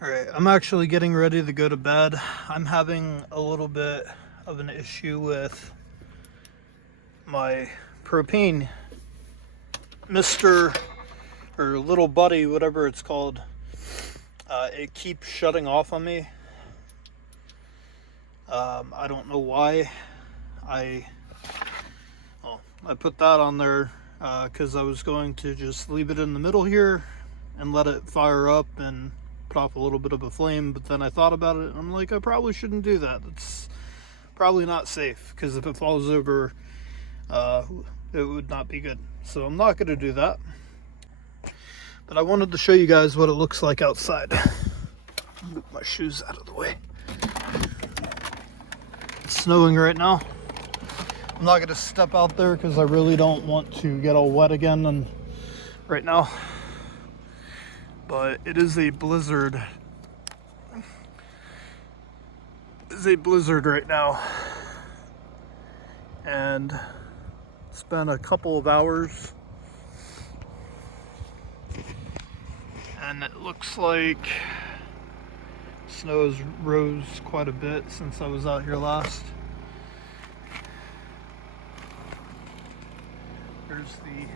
Alright, I'm actually getting ready to go to bed. I'm having a little bit of an issue with my propane, Mr. or little buddy, whatever it's called. It keeps shutting off on me. I don't know why. I I put that on there because I was going to just leave it in the middle here and let it fire up and put off a little bit of a flame, but then I thought about it and I'm like, I probably shouldn't do that. It's probably not safe because if it falls over, it would not be good. So I'm not going to do that. But I wanted to show you guys what it looks like outside. Move my shoes out of the way. It's snowing right now. I'm not going to step out there because I really don't want to get all wet again and right now. But it is a blizzard. It's a blizzard right now. And it's been a couple of hours. And it looks like snow has rose quite a bit since I was out here last. There's the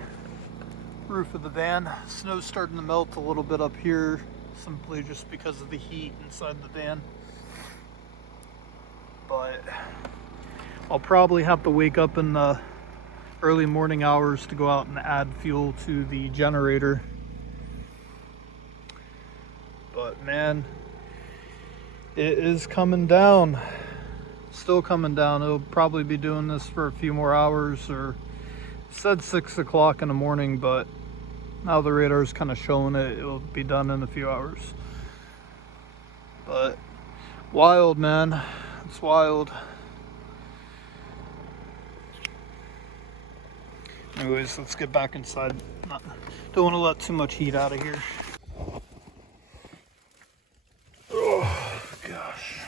roof of the van. Snow's starting to melt a little bit up here, simply just because of the heat inside the van. But I'll probably have to wake up in the early morning hours to go out and add fuel to the generator. But man, it is coming down. Still coming down. It'll probably be doing this for a few more hours, or it said 6 o'clock in the morning, but now the radar's kind of showing it'll be done in a few hours. But wild, man. It's wild. Anyways, let's get back inside. Don't want to let too much heat out of here. Oh, gosh.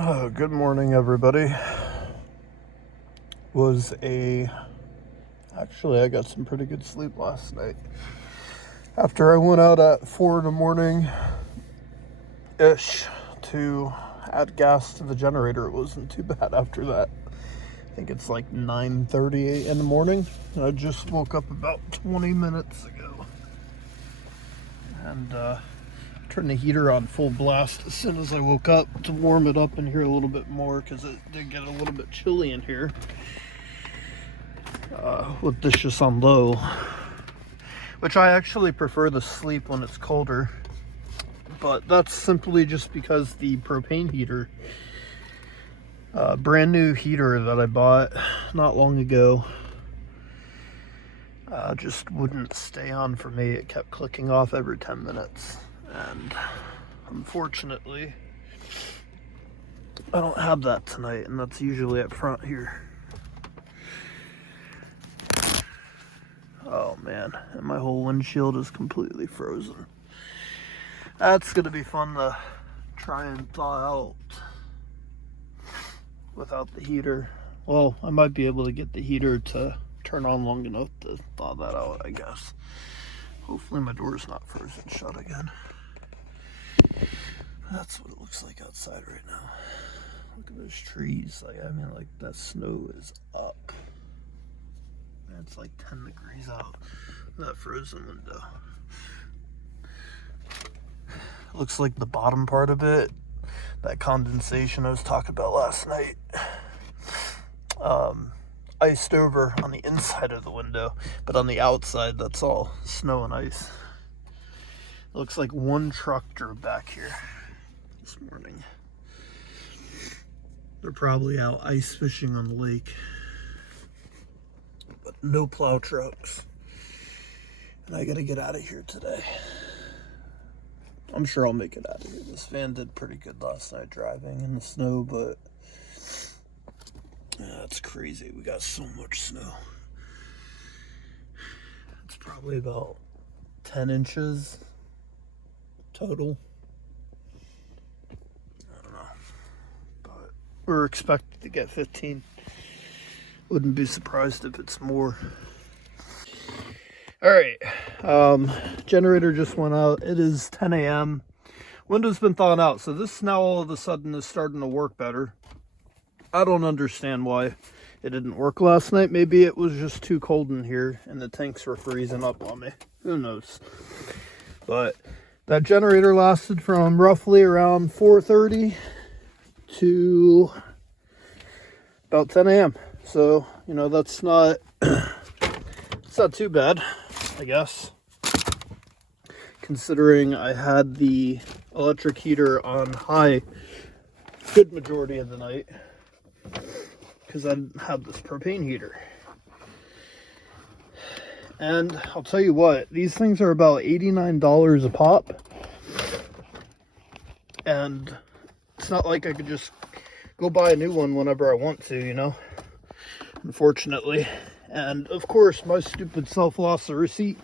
Good morning, everybody. Actually, I got some pretty good sleep last night. After I went out at 4 in the morning-ish to add gas to the generator, it wasn't too bad after that. I think it's like 9:38 in the morning. I just woke up about 20 minutes ago. And turned the heater on full blast as soon as I woke up to warm it up in here a little bit more, because it did get a little bit chilly in here with this just on low, which I actually prefer to sleep when it's colder, but that's simply just because the propane heater, brand new heater that I bought not long ago, just wouldn't stay on for me. It kept clicking off every 10 minutes, and unfortunately I don't have that tonight, and that's usually up front here. Oh man, and my whole windshield is completely frozen. That's gonna be fun to try and thaw out without the heater. Well, I might be able to get the heater to turn on long enough to thaw that out, I guess. Hopefully my door's not frozen shut again. That's what it looks like outside right now. Look at those trees. Like that snow is up. It's like 10 degrees out. That frozen window. Looks like the bottom part of it, that condensation I was talking about last night, iced over on the inside of the window, but on the outside, that's all snow and ice. It looks like one truck drove back here this morning. They're probably out ice fishing on the lake, but no plow trucks. And I gotta get out of here today. I'm sure I'll make it out of here. This van did pretty good last night driving in the snow, but yeah, it's crazy. We got so much snow. It's probably about 10 inches total. I don't know, but we're expected to get 15. Wouldn't be surprised if it's more. All right, generator just went out. It is 10 a.m. Window's been thawing out, so this now all of a sudden is starting to work better. I don't understand why it didn't work last night. Maybe it was just too cold in here and the tanks were freezing up on me. Who knows? But that generator lasted from roughly around 4:30 to about 10 a.m. So, you know, that's not, it's not too bad, I guess, considering I had the electric heater on high good majority of the night, because I have this propane heater. And I'll tell you what, these things are about $89 a pop, and it's not like I could just go buy a new one whenever I want to, you know, unfortunately. And of course my stupid self lost the receipt,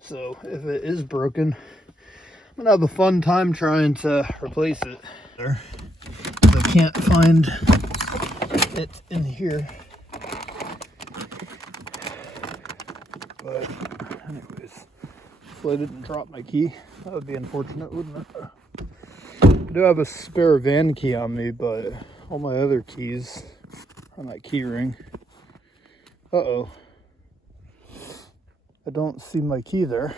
so if it is broken, I'm gonna have a fun time trying to replace it. I can't find it in here, but anyways, hopefully I didn't drop my key. That would be unfortunate, wouldn't it? I do have a spare van key on me, but all my other keys are on that key ring. Uh-oh, I don't see my key there.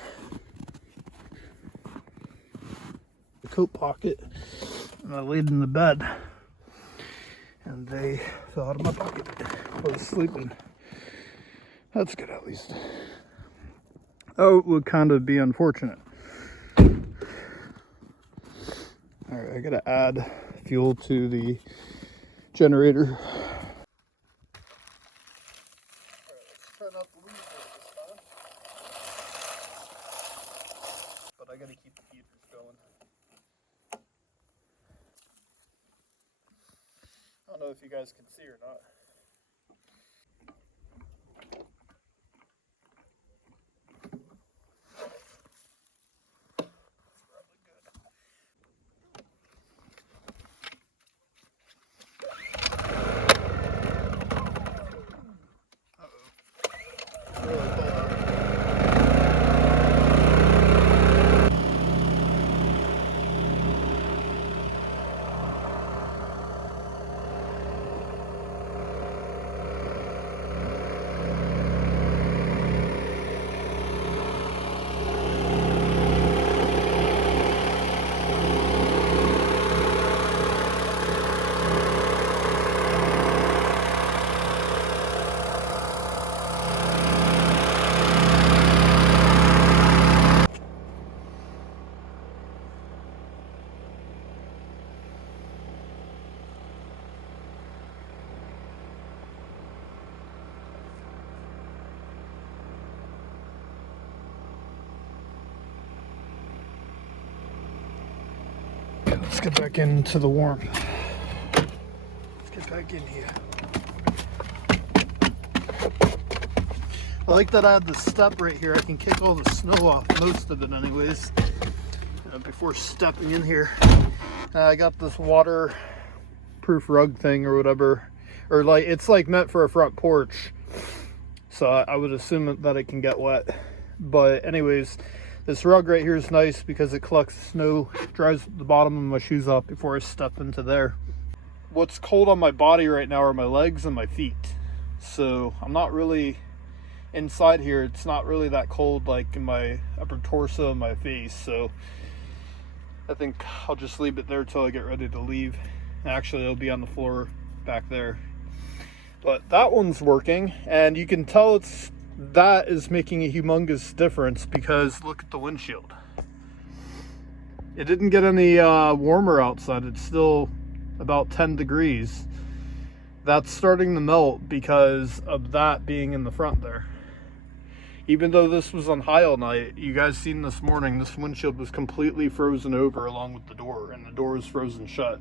The coat pocket, and I laid in the bed and they fell out of my pocket while I was sleeping. That's good, at least. Oh, it would kind of be unfortunate. All right, I gotta add fuel to the generator. All right, let's try not to lose it this time. But I gotta keep the heaters going. I don't know if you guys can see or not. get back into the warmth. Let's get back in here. I like that I have the step right here. I can kick all the snow off, most of it anyways, before stepping in here. I got this waterproof rug thing or whatever, or like it's like meant for a front porch, so I would assume that it can get wet. But anyways, this rug right here is nice because it collects snow, dries the bottom of my shoes off before I step into there. What's cold on my body right now are my legs and my feet, so I'm not really inside here. It's not really that cold like in my upper torso and my face, so I think I'll just leave it there till I get ready to leave. Actually, it'll be on the floor back there. But that one's working, and you can tell that is making a humongous difference because look at the windshield. It didn't get any warmer outside. It's still about 10 degrees. That's starting to melt because of that being in the front there. Even though this was on high all night, you guys seen this morning, this windshield was completely frozen over along with the door, and the door was frozen shut.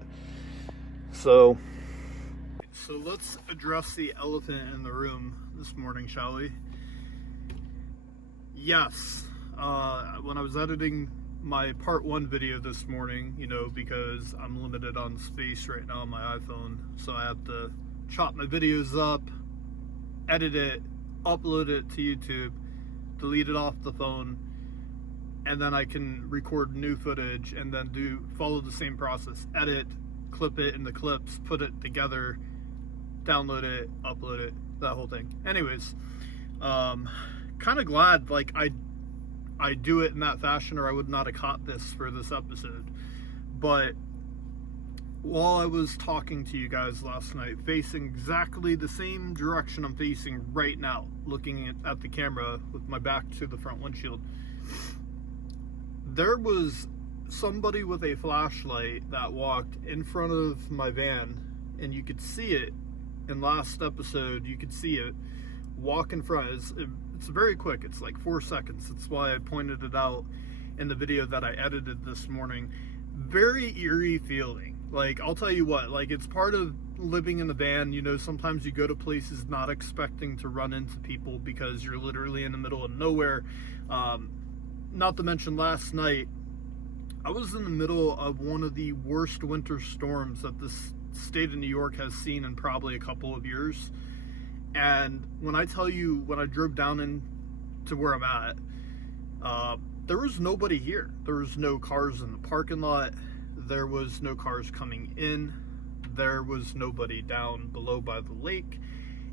So let's address the elephant in the room this morning, shall we? Yes, when I was editing my part 1 video this morning, you know, because I'm limited on space right now on my iPhone, so I have to chop my videos up, edit it, upload it to YouTube, delete it off the phone, and then I can record new footage and then follow the same process: edit, clip it into clips, put it together, download it, upload it, that whole thing. Anyways, kind of glad like I do it in that fashion, or I would not have caught this for this episode. But while I was talking to you guys last night, facing exactly the same direction I'm facing right now, looking at the camera with my back to the front windshield, there was somebody with a flashlight that walked in front of my van, and you could see it in last episode. You could see it walk in front. It's very quick. It's like 4 seconds. That's why I pointed it out in the video that I edited this morning. Very eerie feeling. Like, I'll tell you what, like, it's part of living in the van. You know, sometimes you go to places not expecting to run into people because you're literally in the middle of nowhere. Not to mention last night, I was in the middle of one of the worst winter storms that this state of New York has seen in probably a couple of years. And when I tell you, when I drove down into where I'm at, there was nobody here. There was no cars in the parking lot. There was no cars coming in. There was nobody down below by the lake.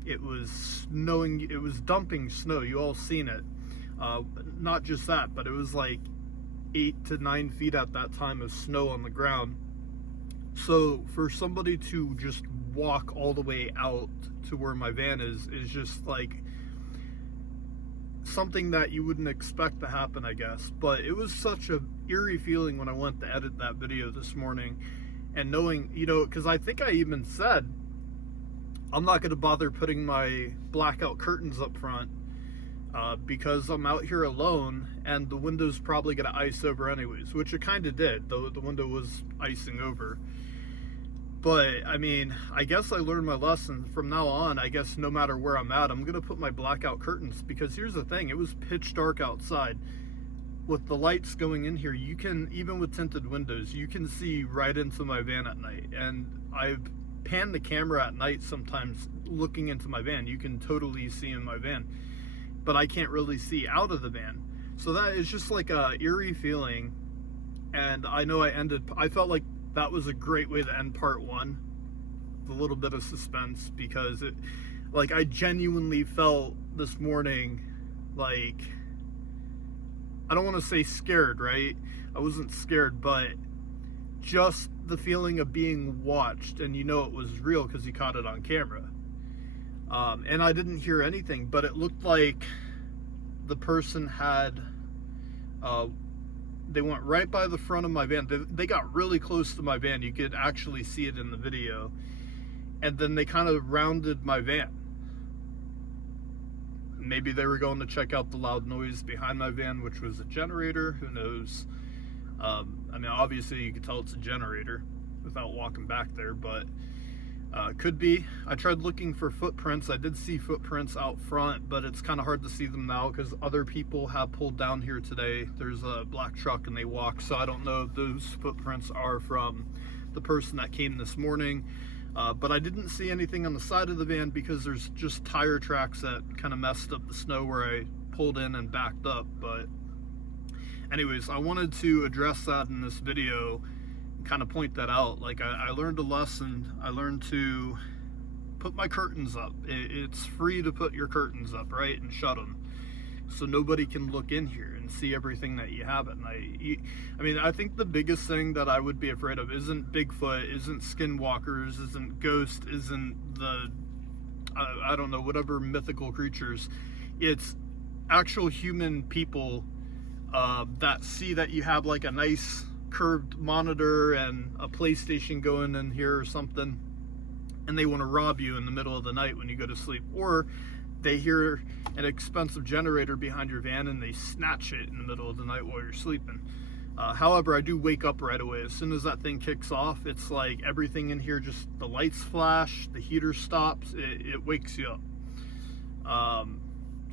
It was snowing. It was dumping snow. You all seen it. Not just that, but it was like 8 to 9 feet at that time of snow on the ground. So for somebody to just walk all the way out to where my van is just like something that you wouldn't expect to happen, I guess. But it was such a eerie feeling when I went to edit that video this morning, and knowing, you know, because I think I even said I'm not going to bother putting my blackout curtains up front because I'm out here alone, and the window's probably going to ice over anyways, which it kind of did. The window was icing over. But, I mean, I guess I learned my lesson. From now on, I guess no matter where I'm at, I'm going to put my blackout curtains, because here's the thing. It was pitch dark outside. With the lights going in here, you can, even with tinted windows, you can see right into my van at night. And I've panned the camera at night sometimes looking into my van. You can totally see in my van. But I can't really see out of the van. So that is just like a eerie feeling. And I know I felt like that was a great way to end part 1, the little bit of suspense, because it, like, I genuinely felt this morning, like, I don't want to say scared, right? I wasn't scared, but just the feeling of being watched, and you know it was real because you caught it on camera. And I didn't hear anything, but it looked like the person had they went right by the front of my van. They got really close to my van. You could actually see it in the video. And then they kind of rounded my van. Maybe they were going to check out the loud noise behind my van, which was a generator. Who knows? I mean, obviously you can tell it's a generator without walking back there, but could be. I tried looking for footprints. I did see footprints out front, but it's kind of hard to see them now because other people have pulled down here today. There's a black truck and they walk, so I don't know if those footprints are from the person that came this morning. But I didn't see anything on the side of the van because there's just tire tracks that kind of messed up the snow where I pulled in and backed up. But anyways, I wanted to address that in this video, kind of point that out. Like, I learned a lesson. I learned to put my curtains up. It's free to put your curtains up, right, and shut them so nobody can look in here and see everything that you have at night. I mean, I think the biggest thing that I would be afraid of isn't Bigfoot, isn't skinwalkers, isn't ghosts, isn't the I don't know, whatever mythical creatures. It's actual human people that see that you have like a nice curved monitor and a PlayStation going in here or something, and they want to rob you in the middle of the night when you go to sleep, or they hear an expensive generator behind your van and they snatch it in the middle of the night while you're sleeping. However, I do wake up right away. As soon as that thing kicks off, it's like everything in here, just the lights flash, the heater stops, it wakes you up.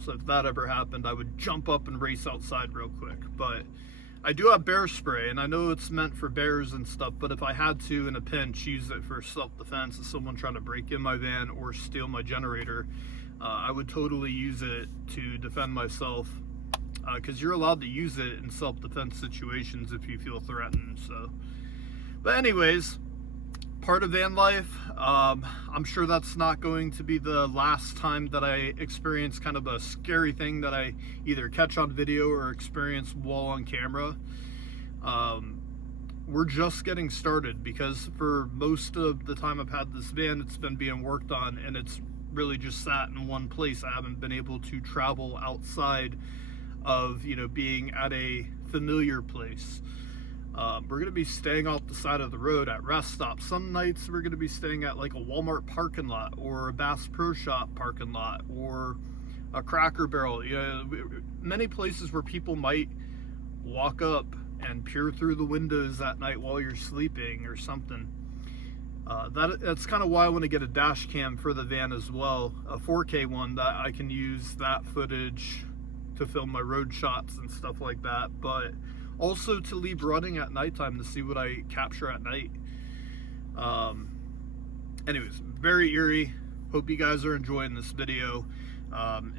So if that ever happened, I would jump up and race outside real quick. But I do have bear spray, and I know it's meant for bears and stuff, but if I had to in a pinch use it for self-defense, if someone trying to break in my van or steal my generator, I would totally use it to defend myself, because you're allowed to use it in self-defense situations if you feel threatened. So, but anyways, part of van life. I'm sure that's not going to be the last time that I experience kind of a scary thing that I either catch on video or experience while on camera. We're just getting started, because for most of the time I've had this van, it's been being worked on and it's really just sat in one place. I haven't been able to travel outside of, you know, being at a familiar place. We're going to be staying off the side of the road at rest stops. Some nights we're going to be staying at like a Walmart parking lot or a Bass Pro Shop parking lot or a Cracker Barrel. You know, many places where people might walk up and peer through the windows at night while you're sleeping or something. That's kind of why I want to get a dash cam for the van as well, a 4K one that I can use that footage to film my road shots and stuff like that, but also to leave running at nighttime to see what I capture at night. Anyways, very eerie. Hope you guys are enjoying this video.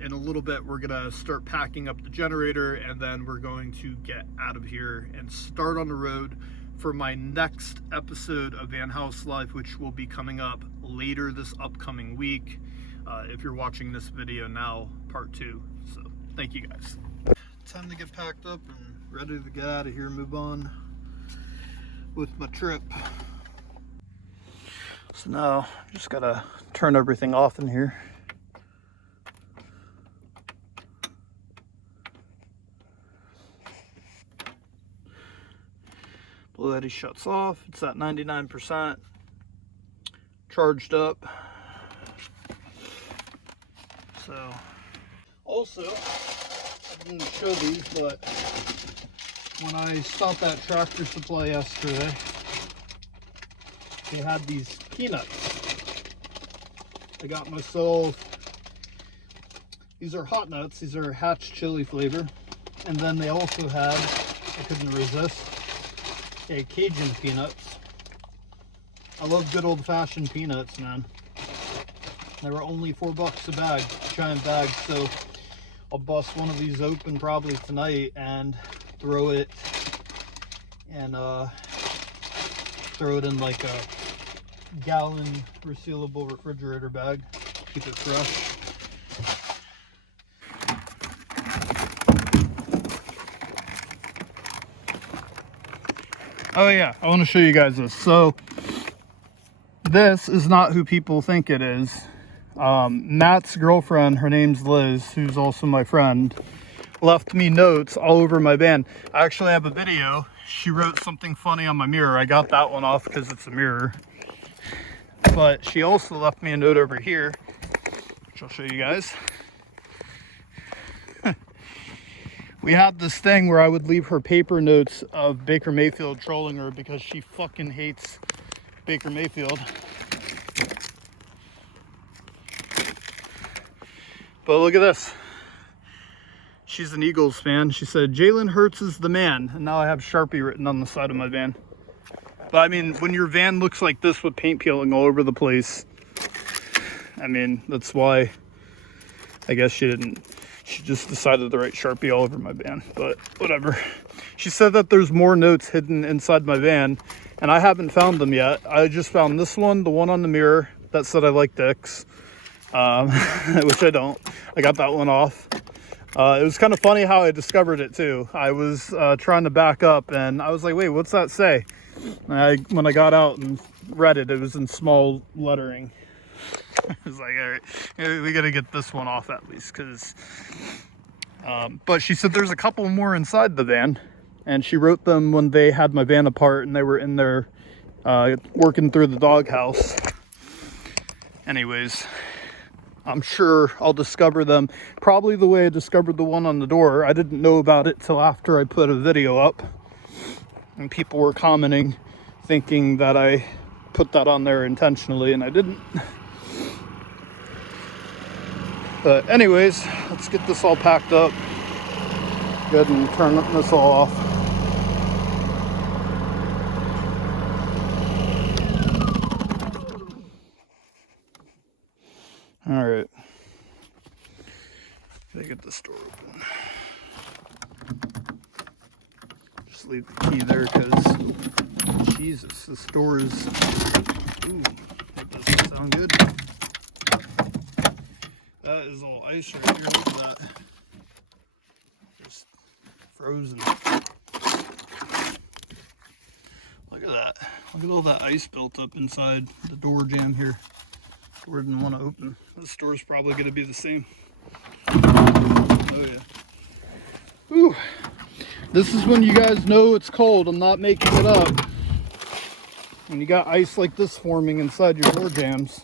In a little bit, we're gonna start packing up the generator, and then we're going to get out of here and start on the road for my next episode of Van House Life, which will be coming up later this upcoming week. If you're watching this video now, part 2. So thank you guys. Time to get packed up and ready to get out of here, move on with my trip. So now just gotta turn everything off in here. Blue Eddy shuts off. It's at 99%, charged up. So also, I didn't show these, but when I stopped at Tractor Supply yesterday, they had these peanuts. I got myself, these are hot nuts, these are Hatch chili flavor. And then they also had, I couldn't resist, Cajun peanuts. I love good old-fashioned peanuts, man. They were only $4 a bag, giant bag, so I'll bust one of these open probably tonight and throw it in like a gallon resealable refrigerator bag. Keep it fresh. Oh yeah, I want to show you guys this. So this is not who people think it is. Matt's girlfriend, her name's Liz, who's also my friend, left me notes all over my van. I actually have a video. She wrote something funny on my mirror. I got that one off because it's a mirror. But she also left me a note over here, which I'll show you guys. We had this thing where I would leave her paper notes of Baker Mayfield trolling her because she fucking hates Baker Mayfield. But look at this. She's an Eagles fan. She said, Jalen Hurts is the man. And now I have Sharpie written on the side of my van. But I mean, when your van looks like this with paint peeling all over the place, I mean, that's why I guess she just decided to write Sharpie all over my van, but whatever. She said that there's more notes hidden inside my van, and I haven't found them yet. I just found this one, the one on the mirror that said I like dicks, which I don't. I got that one off. It was kind of funny how I discovered it too. I was trying to back up, and I was like, wait, what's that say? And when I got out and read it, it was in small lettering. I was like, all right, we gotta get this one off at least, because but she said there's a couple more inside the van, and she wrote them when they had my van apart and they were in there working through the doghouse. Anyways, I'm sure I'll discover them probably the way I discovered the one on the door. I didn't know about it till after I put a video up, and people were commenting thinking that I put that on there intentionally, and I didn't. But anyways, let's get this all packed up. Go ahead and turn this all off. All right. Gotta get this door open. Just leave the key there because, Jesus, this door is, ooh, that doesn't sound good. That is all ice right here. Look at that. Just frozen. Look at that. Look at all that ice built up inside the door jamb here. Door didn't want to open. This door's probably going to be the same. Oh yeah. Whew. This is when you guys know it's cold. I'm not making it up. When you got ice like this forming inside your door jambs.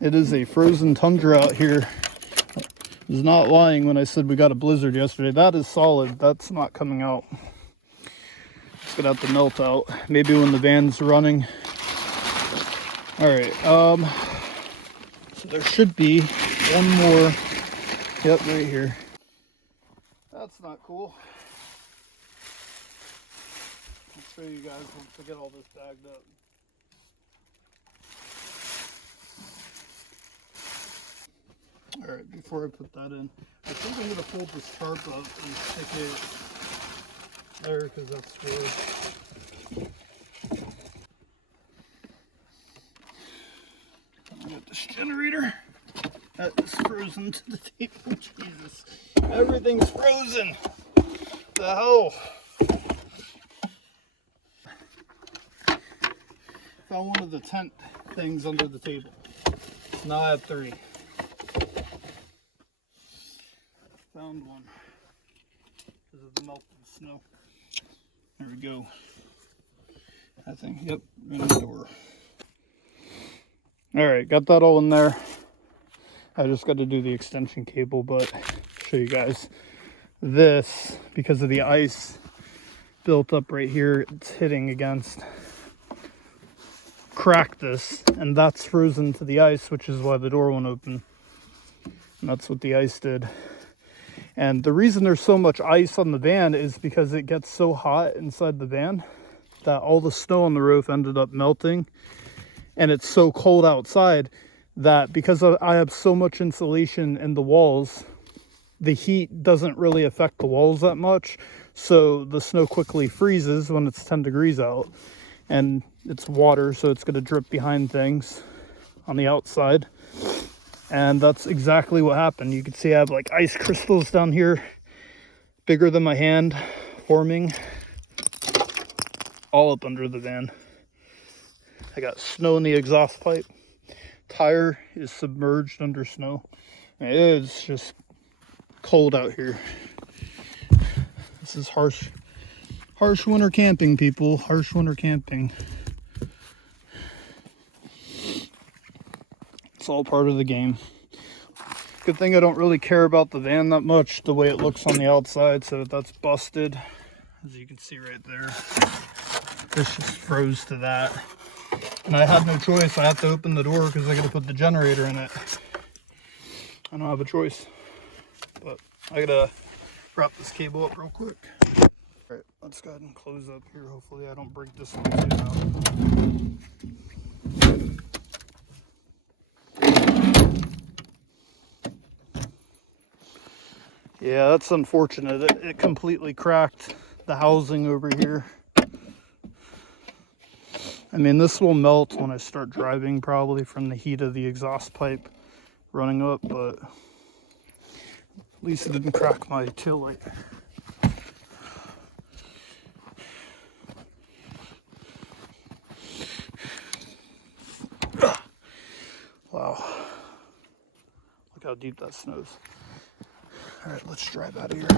It is a frozen tundra out here. I was not lying when I said we got a blizzard yesterday. That is solid. That's not coming out. It's gonna have to melt out. Maybe when the van's running. All right. So there should be one more. Yep, right here. That's not cool. I'll show you guys once I get all this bagged up. All right, before I put that in, I think I'm gonna fold this tarp up and stick it there because that's where I got this generator that is frozen to the table. Jesus, everything's frozen. The hell? Found one of the tent things under the table. Now I have 3. Found one because of the melted snow. There we go. I think, yep, in the door. All right, got that all in there. I just got to do the extension cable, but I'll show you guys this because of the ice built up right here. It's hitting against. Cracked this, and that's frozen to the ice, which is why the door won't open. And that's what the ice did. And the reason there's so much ice on the van is because it gets so hot inside the van that all the snow on the roof ended up melting. And it's so cold outside that because I have so much insulation in the walls, the heat doesn't really affect the walls that much. So the snow quickly freezes when it's 10 degrees out. And it's water, so it's going to drip behind things on the outside. And that's exactly what happened. You can see I have like ice crystals down here, bigger than my hand, forming all up under the van. I got snow in the exhaust pipe. Tire is submerged under snow. It is just cold out here. This is harsh winter camping, people. Harsh winter camping. It's all part of the game. Good thing I don't really care about the van that much, the way it looks on the outside, so that's busted. As you can see right there, this just froze to that. And I had no choice. I have to open the door because I got to put the generator in it. I don't have a choice. But I got to wrap this cable up real quick. All right, let's go ahead and close up here. Hopefully I don't break this one too now. Yeah, that's unfortunate. It completely cracked the housing over here. I mean, this will melt when I start driving, probably from the heat of the exhaust pipe running up, but at least it didn't crack my tail light. Wow. Look how deep that snows. All right, let's drive out of here.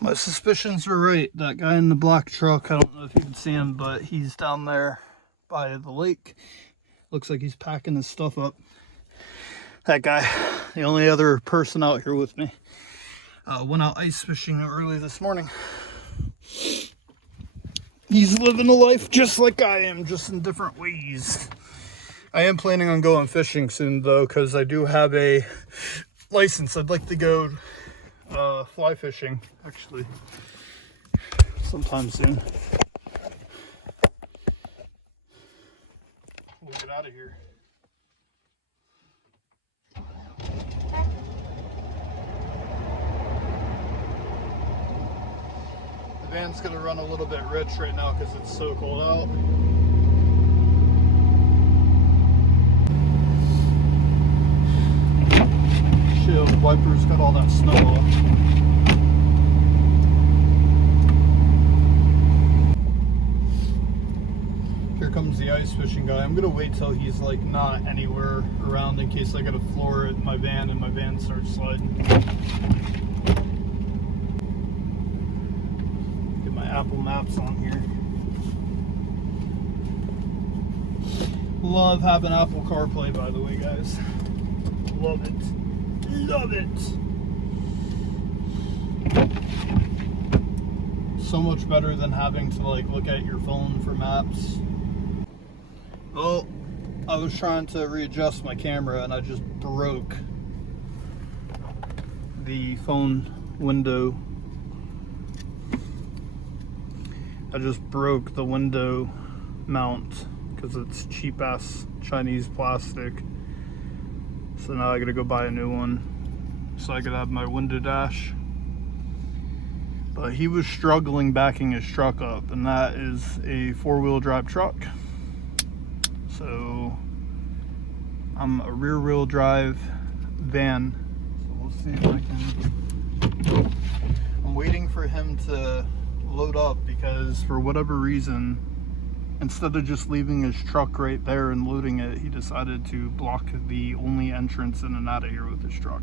My suspicions were right. That guy in the black truck, I don't know if you can see him, but he's down there by the lake. Looks like he's packing his stuff up. That guy, the only other person out here with me, went out ice fishing early this morning. He's living a life just like I am, just in different ways. I am planning on going fishing soon though, because I do have a license. I'd like to go fly fishing, actually, sometime soon. We'll get out of here. The van's gonna run a little bit rich right now because it's so cold out. Shit, the wipers got all that snow off. Here comes the ice fishing guy. I'm gonna wait till he's like not anywhere around in case I gotta floor it in my van and my van starts sliding. Get my Apple Maps on here. Love having Apple CarPlay, by the way, guys. Love it. Love it. So much better than having to like look at your phone for maps. Well, I was trying to readjust my camera and I just broke the phone window. I just broke the window mount because it's cheap ass Chinese plastic. So now I gotta go buy a new one so I could have my window dash. But he was struggling backing his truck up, and that is a 4-wheel drive truck. So I'm a rear-wheel drive van. So we'll see if I can. I'm waiting for him to load up because for whatever reason, instead of just leaving his truck right there and loading it, he decided to block the only entrance in and out of here with his truck.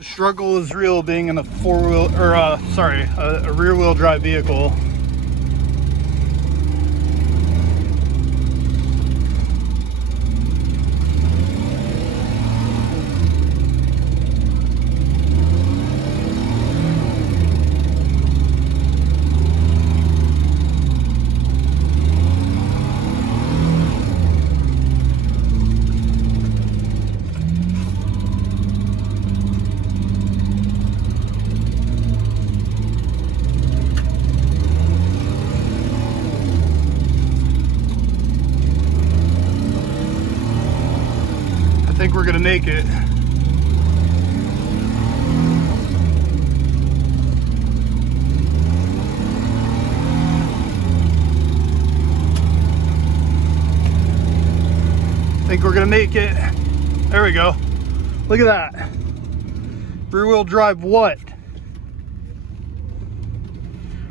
The struggle is real being in a four-wheel, or a rear-wheel drive vehicle. I think we're gonna make it. I think we're gonna make it. There we go. Look at that. Rear wheel drive what?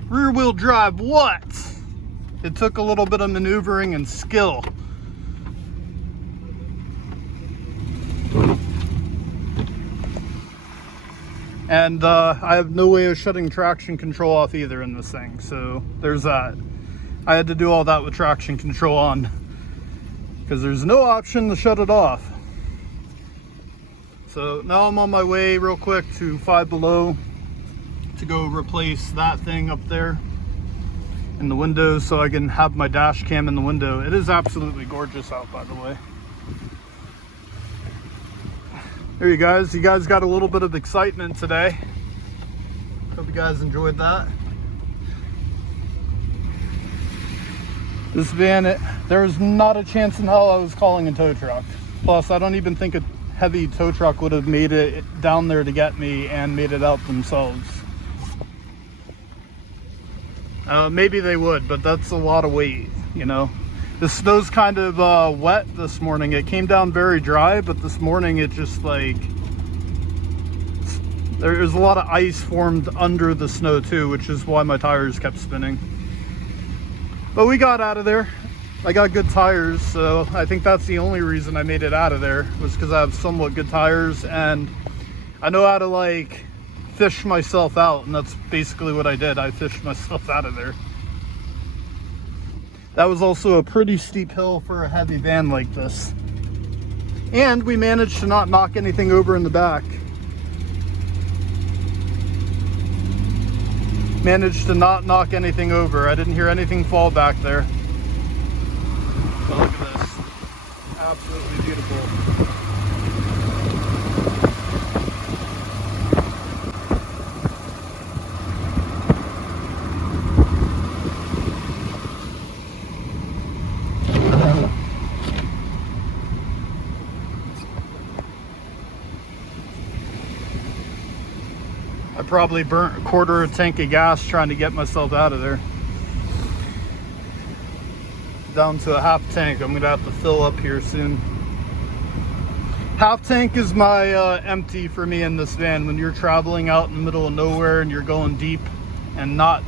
Rear wheel drive what? It took a little bit of maneuvering and skill. And I have no way of shutting traction control off either in this thing, so there's that. I had to do all that with traction control on because there's no option to shut it off. So now I'm on my way real quick to Five Below to go replace that thing up there in the window so I can have my dash cam in the window. It is absolutely gorgeous out, by the way. There you guys got a little bit of excitement today. Hope you guys enjoyed that. This van, there's not a chance in hell I was calling a tow truck. Plus, I don't even think a heavy tow truck would have made it down there to get me and made it out themselves. Maybe they would, but that's a lot of weight, you know. The snow's kind of wet this morning. It came down very dry, but this morning it just like, there's a lot of ice formed under the snow too, which is why my tires kept spinning. But we got out of there. I got good tires, so I think that's the only reason I made it out of there, was because I have somewhat good tires and I know how to like fish myself out, and that's basically what I did. I fished myself out of there. That was also a pretty steep hill for a heavy van like this. And we managed to not knock anything over in the back. Managed to not knock anything over. I didn't hear anything fall back there. But look at this. Absolutely beautiful. I probably burnt a quarter of a tank of gas trying to get myself out of there. Down to a half tank. I'm gonna have to fill up here soon. Half tank is my empty for me in this van. When you're traveling out in the middle of nowhere and you're going deep and not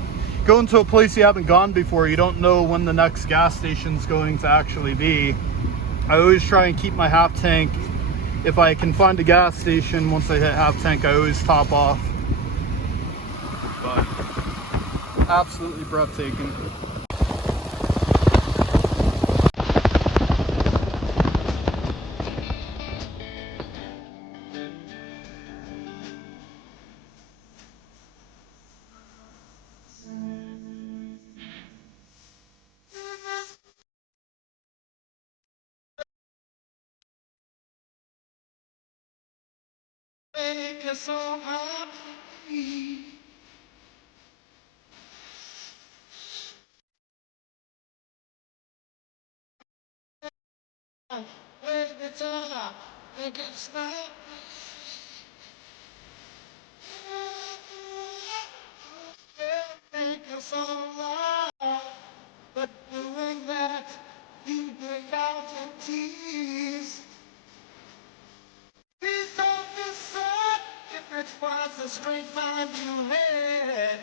going to a place you haven't gone before, you don't know when the next gas station's going to actually be. I always try and keep my half tank. If I can find a gas station, once I hit half tank, I always top off. But absolutely breathtaking. Make us so happy. Make it so happy. Make it smile. Make us so loud. But doing that, you bring out the tears. Please don't be sad if it was a straight line you had.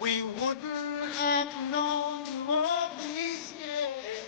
We wouldn't have known you all these years.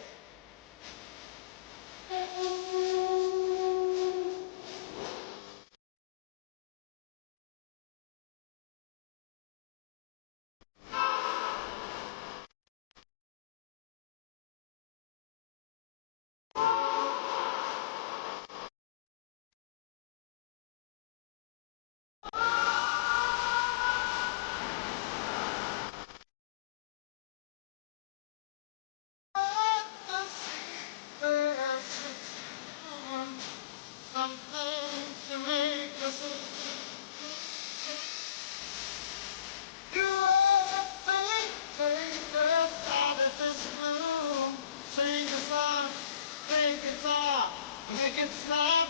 Yeah,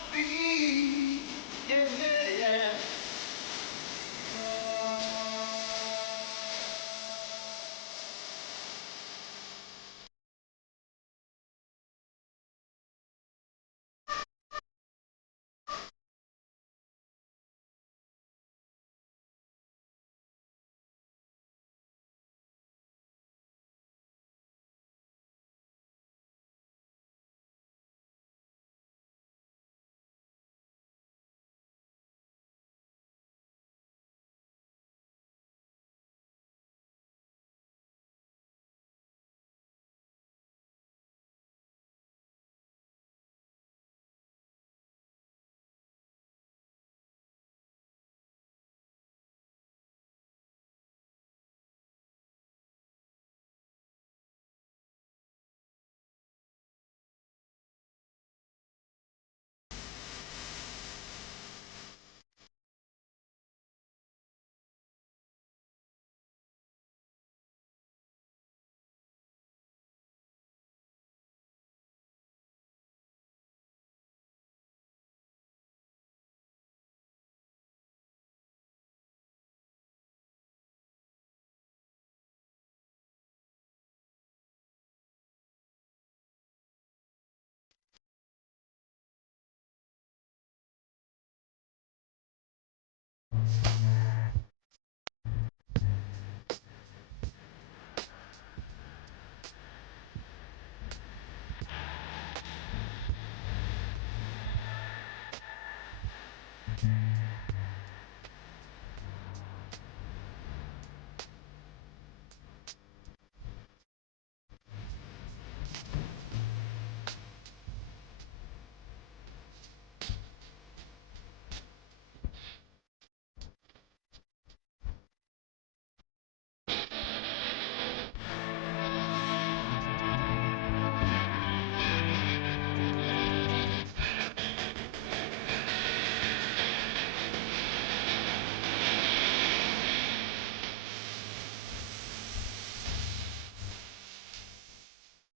yeah, yeah.